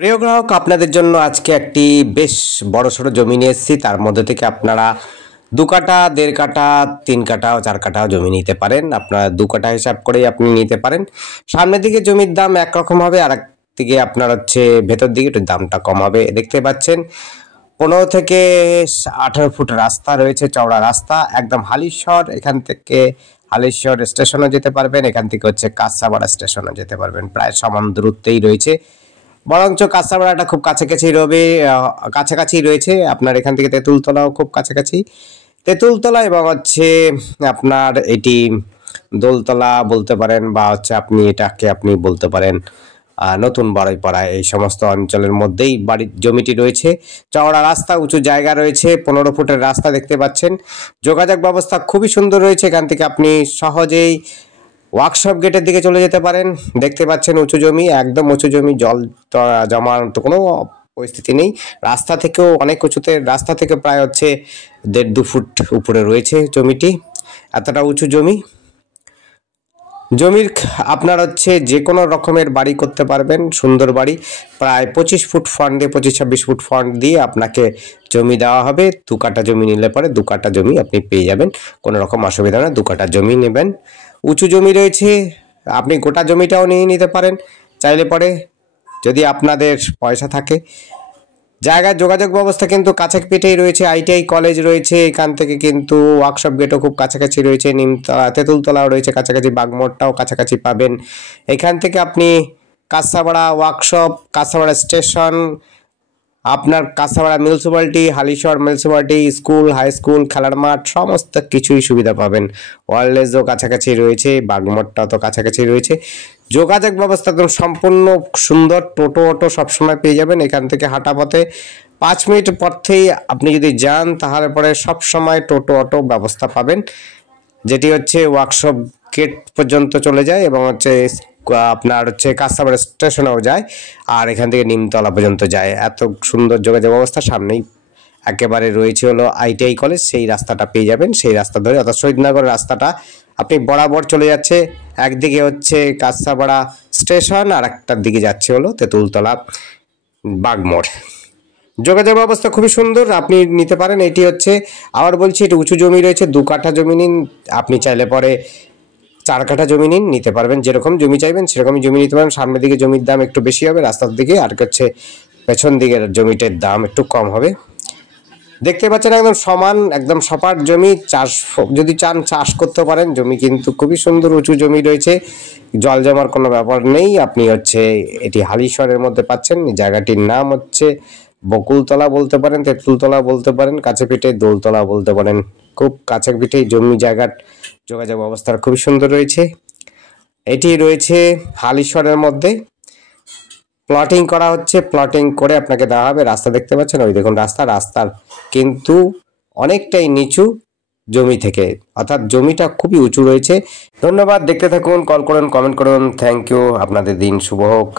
প্রিয় গ্রাহক, আপনাদের জন্য আজকে একটি বেশ বড়সড় জমি নিয়ে এসেছি। তার মধ্যে থেকে আপনারা 2 কাঠা, 1.5 কাঠা, 3 কাঠা ও 4 কাঠাও জমি নিতে পারেন। আপনারা 2 কাঠা হিসাব করেই আপনি নিতে পারেন। সামনের দিকে জমির দাম একরকম হবে, আর দিকে আপনার ভেতর দিকে একটু দামটা কম হবে। দেখতে পাচ্ছেন 15 থেকে 18 ফুট রাস্তা রয়েছে, চওড়া রাস্তা, একদম হালিশহর। এখান থেকে হালিশহর স্টেশনে যেতে পারবেন, এখান থেকে কাঁচাপাড়া স্টেশনে যেতে পারবেন। প্রায় সমান দূরত্বেই রয়েছে, বরঞ্চ কাঁচাপাড়াটা খুব কাছাকাছি রয়েছে। আপনার এখান থেকে তেঁতুলতলাও খুব কাছাকাছি। তেঁতুলতলা এবং আপনার এটি দোলতলা বলতে পারেন, বা আপনি এটাকে বলতে পারেন নতুন বারুইপাড়া। এই সমস্ত অঞ্চলের মধ্যেই বাড়ির জমিটি রয়েছে। চওড়া রাস্তা, উঁচু জায়গা রয়েছে, 15 ফুটের রাস্তা দেখতে পাচ্ছেন। যোগাযোগ ব্যবস্থা খুবই সুন্দর রয়েছে। এখান থেকে আপনি সহজেই ওয়ার্কশপ গেটের দিকে চলে যেতে পারেন। দেখতে পাচ্ছেন উঁচু জমি, একদম উঁচু জমি, জল জমার তো কোনো পরিস্থিতি নেই। রাস্তা থেকেও অনেক উঁচুতে, রাস্তা থেকে প্রায় 1.5-2 ফুট উপরে রয়েছে জমিটি। এতটা উঁচু জমির আপনার যে কোনো রকমের বাড়ি করতে পারবেন, সুন্দর বাড়ি। প্রায় 25 ফুট ফ্রন্ট দিয়ে, 25-26 ফুট ফ্রন্ট দিয়ে আপনাকে জমি দেওয়া হবে। 2 কাঠা জমি নিলে পরে 2 কাঠা জমি আপনি পেয়ে যাবেন, কোনো রকম অসুবিধা না। 2 কাঠা জমি নেবেন, উঁচু জমি রয়েছে। আপনি গোটা জমিটাও নিয়ে নিতে পারেন চাইলে পরে, যদি আপনাদের পয়সা থাকে। জায়গার যোগাযোগ ব্যবস্থা কিন্তু কাছাকাছিতেই রয়েছে। ITI কলেজ রয়েছে, এখান থেকে কিন্তু ওয়ার্কশপ গেটও খুব কাছাকাছি রয়েছে। নিমতলা, তেঁতুলতলাও রয়েছে কাছাকাছি, বাগমোড়টাও কাছাকাছি পাবেন। এখান থেকে আপনি কাঁচাপাড়া ওয়ার্কশপ, কাঁচাপাড়া স্টেশন, আপনার Kanchrapara municipality, Halisahar municipality, school, high school, খেলার মাঠ, সমস্ত কিছুই সুবিধা পাবেন। ওয়ারলেসও কাছাকাছি রয়েছে, বাগমোড়টাও তো কাছাকাছি রয়েছে। যোগাযোগ ব্যবস্থা একদম সম্পূর্ণ সুন্দর। টোটো অটো সবসময় পেয়ে যাবেন। এখান থেকে হাঁটা পথে 5 মিনিট পথেই আপনি যদি যান, তাহলে পরে সবসময় টোটো অটো ব্যবস্থা পাবেন, যেটি ওয়ার্কশপ গেট পর্যন্ত চলে যায় এবং আপনার কাঁচাপাড়া স্টেশনেও যায়, আর এখান থেকে নিমতলা পর্যন্ত যায়। এত সুন্দর যোগাযোগ ব্যবস্থা। সামনেই একেবারে রয়েছে ITI কলেজ, সেই রাস্তাটা পেয়ে যাবেন। সেই রাস্তা ধরে, অর্থাৎ শহীদনগর রাস্তাটা আপনি বরাবর চলে যাচ্ছে। একদিকে কাঁচাপাড়া স্টেশন, আর একটার দিকে যাচ্ছে তেঁতুলতলা, বাগমোড়। যোগাযোগ ব্যবস্থা খুবই সুন্দর, আপনি নিতে পারেন। এটি আবার বলছি, এটি উঁচু জমি রয়েছে। 2 কাঠা জমি নিন, আপনি চাইলে পরে 4 কাঠা জমি নিতে পারবেন। যেরকম জমি চাইবেন সেরকমই জমি নিতে পারেন। সামনের দিকে জমির দাম একটু বেশি হবে রাস্তার দিকে, আর পেছন দিকের জমিটার দাম একটু কম হবে। দেখতে পাচ্ছেন একদম সমান, একদম সপাট জমি। চাষ যদি চান চাষ করতে পারেন। জমি কিন্তু খুবই সুন্দর, উঁচু জমি রয়েছে, জল জমার কোনো ব্যাপার নেই। আপনি এটি হালিশহরের মধ্যে পাচ্ছেন। জায়গাটির নাম বকুলতলা বলতে পারেন, তেঁতুলতলা বলতে পারেন, কাছে পিঠে দোলতলা বলতে পারেন। খুব কাছে পিঠে জমি, জায়গার যোগাযোগ ব্যবস্থা খুবই সুন্দর রয়েছে। এটি রয়েছে হালিশহরের মধ্যে। প্লটিং করা হচ্ছে, প্লটিং করে আপনাকে দেওয়া হবে। রাস্তা দেখতে পাচ্ছেন, ওই দেখুন রাস্তার কিন্তু অনেকটাই নিচু জমি থেকে, অর্থাৎ জমিটা খুবই উঁচু রয়েছে। ধন্যবাদ, দেখতে থাকুন, কল করুন, কমেন্ট করুন। থ্যাংক ইউ, আপনাদের দিন শুভ হোক।